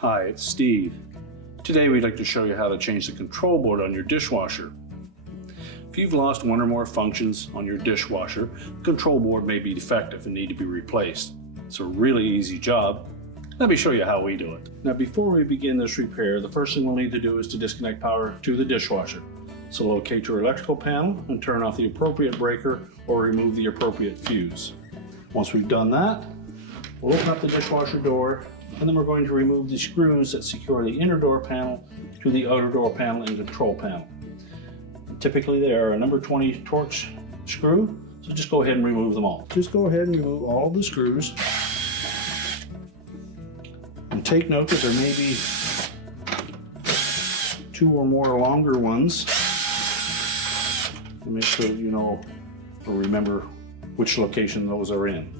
Hi, it's Steve. Today we'd like to show you how to change the control board on your dishwasher. If you've lost one or more functions on your dishwasher, the control board may be defective and need to be replaced. It's a really easy job. Let me show you how we do it. Now before we begin this repair, the first thing we'll need to do is to disconnect power to the dishwasher. So locate your electrical panel and turn off the appropriate breaker or remove the appropriate fuse. Once we've done that, we'll open up the dishwasher door, and then we're going to remove the screws that secure the inner door panel to the outer door panel and control panel. And typically they are a number 20 Torx screw, so just go ahead and remove them all. Just go ahead and remove all of the screws. And take note that there may be 2 or more longer ones. And make sure you know or remember which location those are in.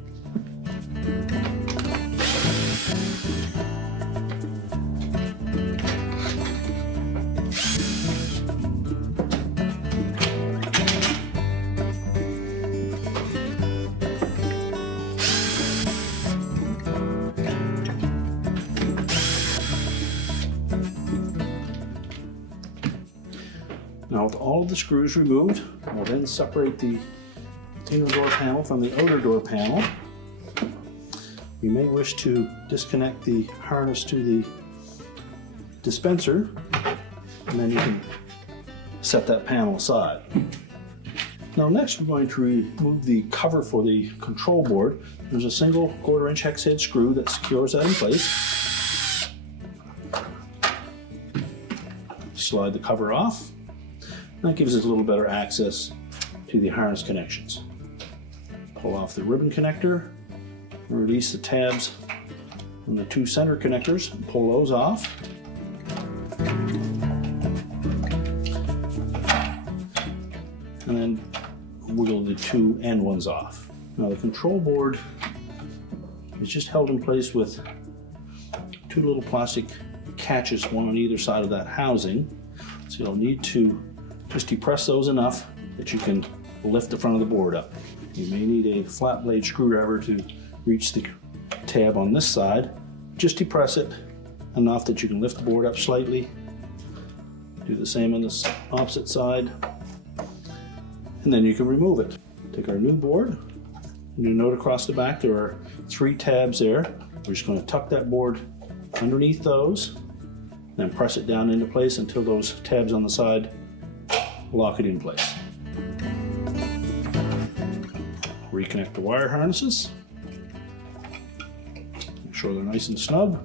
Now with all of the screws removed, we'll then separate the inner door panel from the outer door panel. You may wish to disconnect the harness to the dispenser, and then you can set that panel aside. Now next we're going to remove the cover for the control board. There's a single 1/4 inch hex head screw that secures that in place. Slide the cover off. That gives us a little better access to the harness connections. Pull off the ribbon connector and release the tabs on the 2 center connectors and pull those off. And then wiggle the 2 end ones off. Now the control board is just held in place with 2 little plastic catches, one on either side of that housing. So you'll need to just depress those enough that you can lift the front of the board up. You may need a flat blade screwdriver to reach the tab on this side. Just depress it enough that you can lift the board up slightly. Do the same on the opposite side, and then you can remove it. Take our new board, and you'll note across the back there are 3 tabs there. We're just going to tuck that board underneath those, then press it down into place until those tabs on the side lock it in place. Reconnect the wire harnesses. Make sure they're nice and snug.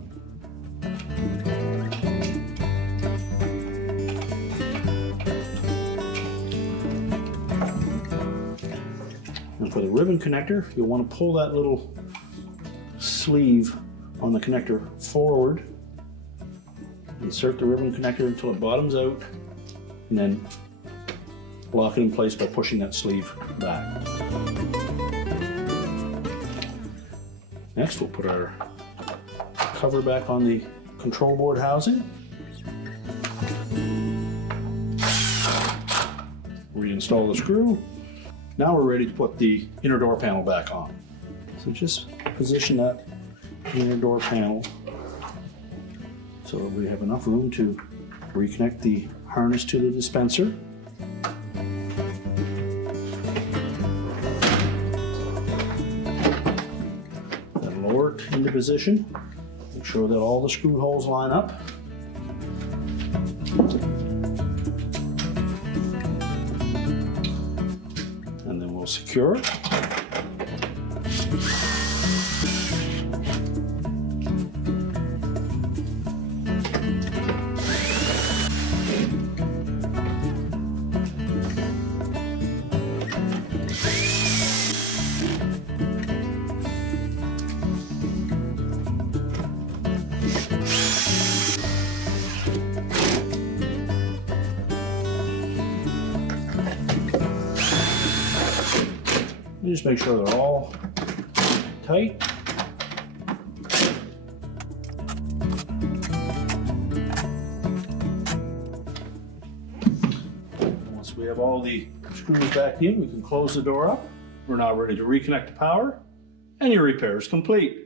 And for the ribbon connector, you'll want to pull that little sleeve on the connector forward. Insert the ribbon connector until it bottoms out, and then lock it in place by pushing that sleeve back. Next, we'll put our cover back on the control board housing. Reinstall the screw. Now we're ready to put the inner door panel back on. So just position that inner door panel so that we have enough room to reconnect the harness to the dispenser. Lower it into position. Make sure that all the screw holes line up. And then we'll secure it. You just make sure they're all tight. Once we have all the screws back in, we can close the door up. We're now ready to reconnect the power, and your repair is complete.